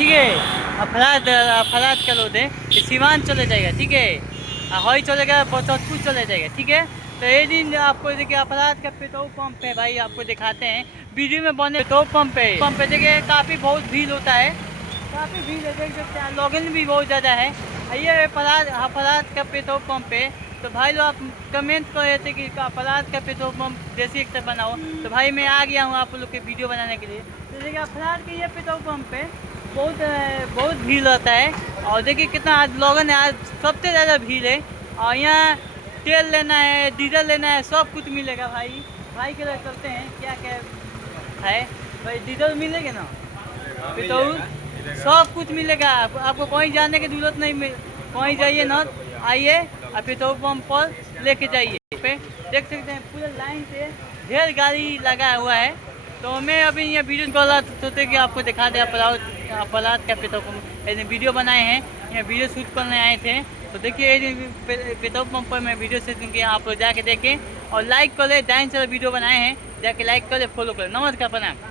ठीक है। फलाद का लोड है, ये सिवान चले जाएगा, ठीक है। हई चलेगा, बचतपुर चले जाएगा, ठीक है। तो ये दिन आपको देखिए अपराध का पेट्रोल पंप है भाई, आपको दिखाते हैं वीडियो में बने पेट्रोल पंप है देखिए, काफ़ी बहुत भीड़ होता है, काफ़ी भीड़ है, देख सकते हैं लोगन भी बहुत ज़्यादा है। ये अपराध का पेट्रोल पंप है। तो भाई लोग आप कमेंट कर रहे थे कि अपराध का पेट्रोल पंप जैसे एक बनाओ, तो भाई मैं आ गया हूँ आप लोग के वीडियो बनाने के लिए। तो देखिए अपराध के ये पेट्रोल पंप है, बहुत भीड़ रहता है। और देखिए कितना आज लोगन है, आज सबसे ज़्यादा भीड़ है। और यहाँ तेल लेना है, डीजल लेना है, सब कुछ मिलेगा भाई। भाई के लिए चलते हैं, क्या क्या है भाई, डीजल मिलेगा ना, पेट्रोल सब कुछ मिलेगा। आपको कहीं जाने की जरूरत नहीं, कहीं जाइए ना, आइए और पेट्रोल पंप पर लेके जाइए। पे देख सकते हैं पूरे लाइन से ढेर गाड़ी लगा हुआ है। तो मैं अभी ये वीडियो कर रहा सोचे कि आपको दिखा दें अपराध का पेट्रोल पंप, ऐसे वीडियो बनाए हैं, यहाँ वीडियो शूट करने आए थे। तो देखिए पेट्रोल पंप पर मैं वीडियो शूटिंग किया, आप लोग जाके देखें और लाइक कर ले। डाइन से वीडियो बनाए हैं, जाके लाइक कर ले, फॉलो कर। नमस्कार, प्रणाम।